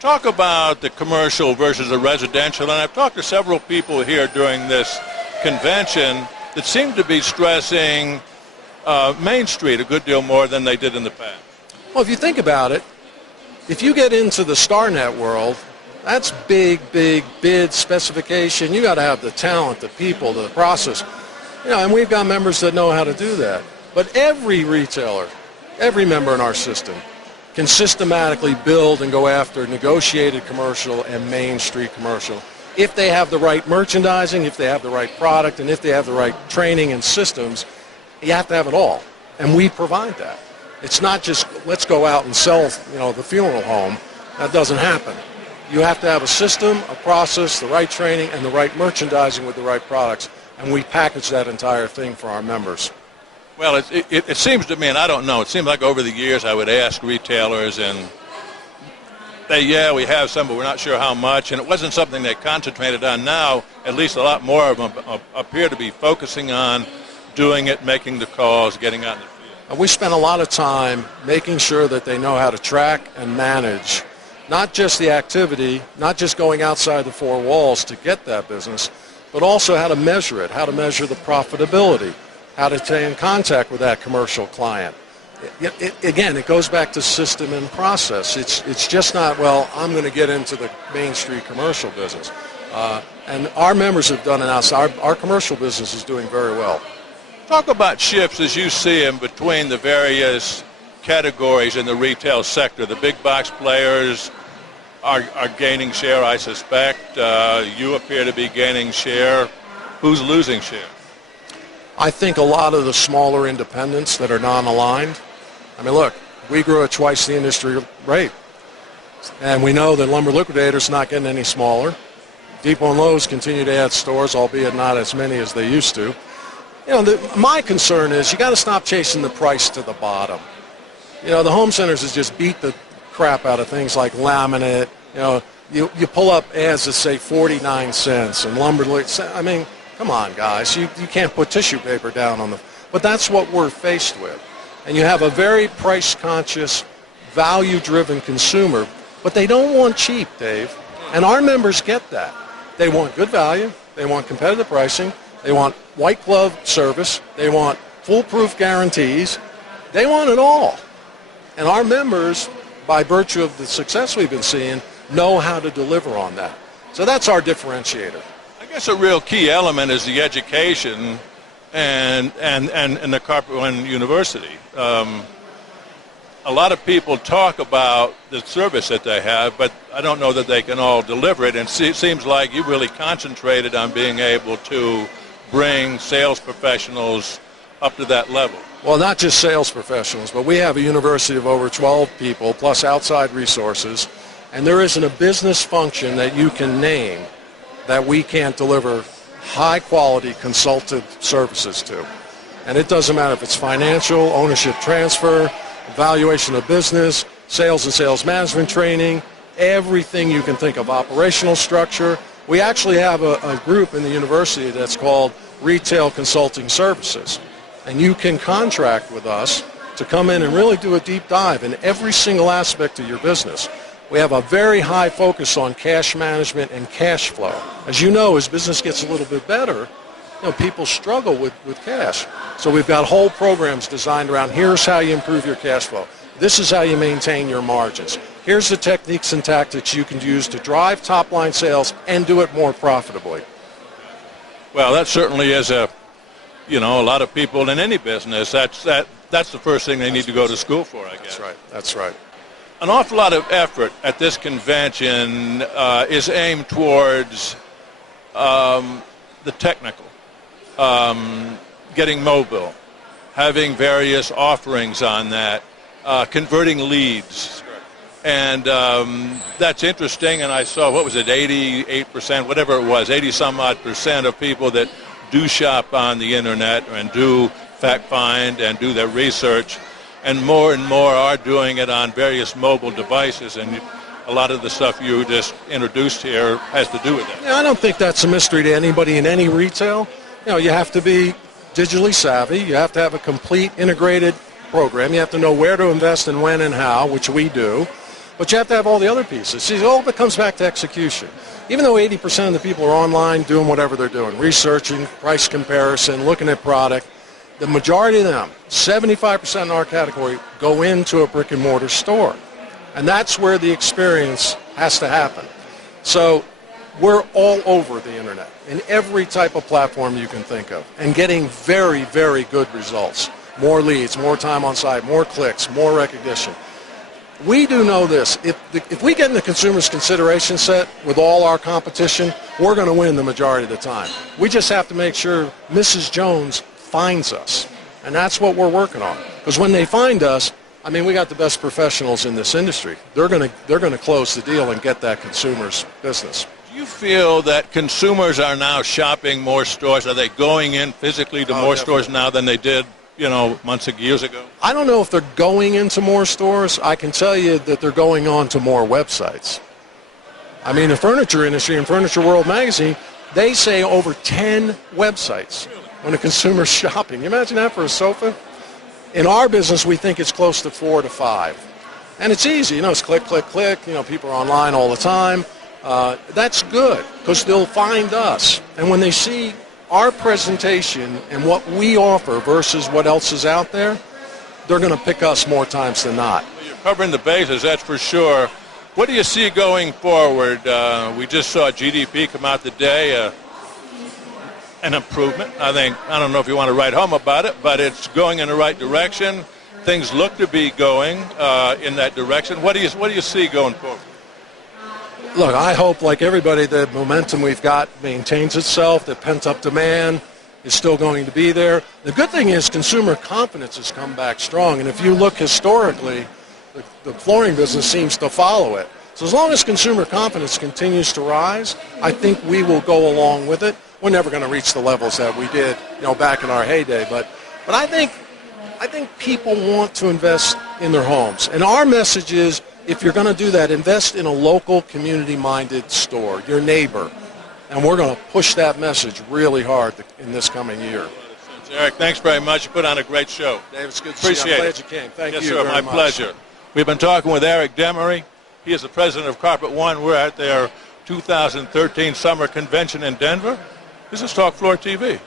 Talk about the commercial versus the residential, and I've talked to several people here during this convention that seem to be stressing Main Street a good deal more than they did in the past. Well, if you think about it, if you get into the StarNet world, that's big bid specification. You got to have the talent, the people, the process. And we've got members that know how to do that. But every retailer, every member in our system can systematically build and go after negotiated commercial and Main Street commercial if they have the right merchandising, if they have the right product, and if they have the right training and systems. You have to have it all, and we provide that. It's not just let's go out and sell, the funeral home. That doesn't happen. You have to have a system, a process, the right training, and the right merchandising with the right products, and we package that entire thing for our members. Well, it seems to me, and I don't know, it seems like over the years I would ask retailers, and we have some, but we're not sure how much, and it wasn't something they concentrated on. Now, at least a lot more of them appear to be focusing on doing it, making the calls, getting out in the field. And we spend a lot of time making sure that they know how to track and manage not just the activity, not just going outside the four walls to get that business, but also how to measure it, how to measure the profitability, how to stay in contact with that commercial client. It goes back to system and process. It's just not, I'm going to get into the Main Street commercial business. And our members have done it now, so our commercial business is doing very well. Talk about shifts as you see them between the various categories in the retail sector. The big box players are gaining share, I suspect. You appear to be gaining share. Who's losing share? I think a lot of the smaller independents that are non-aligned. I mean, look, we grew at twice the industry rate. And we know that Lumber Liquidators not getting any smaller. Depot and Lowe's continue to add stores, albeit not as many as they used to. My concern is you got to stop chasing the price to the bottom. The home centers has just beat the crap out of things like laminate. You pull up ads that say 49 cents and lumber. I mean, come on, guys. You can't put tissue paper down on the. But that's what we're faced with. And you have a very price-conscious, value-driven consumer, but they don't want cheap, Dave. And our members get that. They want good value. They want competitive pricing. They want white glove service. They want foolproof guarantees. They want it all. And our members, by virtue of the success we've been seeing, know how to deliver on that. So that's our differentiator. I guess a real key element is the education and the Carpet One University. A lot of people talk about the service that they have, but I don't know that they can all deliver it. And it seems like you really concentrated on being able to bring sales professionals up to that level. Well, not just sales professionals, but we have a university of over 12 people plus outside resources, and there isn't a business function that you can name that we can't deliver high-quality consultative services to. And it doesn't matter if it's financial, ownership transfer, evaluation of business, sales and sales management training, everything you can think of, operational structure. We actually have a group in the university that's called Retail Consulting Services. And you can contract with us to come in and really do a deep dive in every single aspect of your business. We have a very high focus on cash management and cash flow. As you know, as business gets a little bit better, people struggle with cash. So we've got whole programs designed around here's how you improve your cash flow. This is how you maintain your margins. Here's the techniques and tactics you can use to drive top-line sales and do it more profitably. Well, that certainly is a lot of people in any business, that's the first thing they need to go to school for, I guess. That's right. An awful lot of effort at this convention is aimed towards the technical, getting mobile, having various offerings on that, converting leads. And that's interesting, and I saw, 88%, whatever it was, 80-some-odd% of people that do shop on the Internet and do fact find and do their research, and more are doing it on various mobile devices, and a lot of the stuff you just introduced here has to do with that. Yeah, I don't think that's a mystery to anybody in any retail. You have to be digitally savvy. You have to have a complete integrated program. You have to know where to invest and when and how, which we do. But you have to have all the other pieces. See, all of it comes back to execution. Even though 80% of the people are online doing whatever they're doing, researching, price comparison, looking at product, the majority of them, 75% in our category, go into a brick and mortar store. And that's where the experience has to happen. So we're all over the internet in every type of platform you can think of and getting very, very good results. More leads, more time on site, more clicks, more recognition. We do know this. If we get in the consumer's consideration set with all our competition, we're going to win the majority of the time. We just have to make sure Mrs. Jones finds us. And that's what we're working on. Because when they find us, I mean, we got the best professionals in this industry. They're going to close the deal and get that consumer's business. Do you feel that consumers are now shopping more stores? Are they going in physically to more stores now than they did, months and years ago? I don't know if they're going into more stores. I can tell you that they're going on to more websites. I mean, the furniture industry and Furniture World magazine, they say over 10 websites when a consumer's shopping. You imagine that for a sofa? In our business, we think it's close to 4 to 5. And it's easy. It's click, click, click. People are online all the time. That's good because they'll find us. And when they see our presentation and what we offer versus what else is out there, they're going to pick us more times than not. Well, you're covering the bases, that's for sure. What do you see going forward? We just saw GDP come out today, an improvement. I don't know if you want to write home about it, but it's going in the right direction. Things look to be going in that direction. What do you see going forward? Look, I hope, like everybody, the momentum we've got maintains itself, that pent-up demand is still going to be there. The good thing is consumer confidence has come back strong, and if you look historically, the flooring business seems to follow it. So as long as consumer confidence continues to rise, I think we will go along with it. We're never going to reach the levels that we did, back in our heyday, but I think people want to invest in their homes, and our message is, if you're going to do that, invest in a local, community-minded store, your neighbor. And we're going to push that message really hard in this coming year. Eric, thanks very much. You put on a great show. Dave, it's good to see you. I'm glad you came. Thank you very much. Yes, sir, my pleasure. We've been talking with Eric Demaree. He is the president of Carpet One. We're at their 2013 Summer Convention in Denver. This is Talk Floor TV.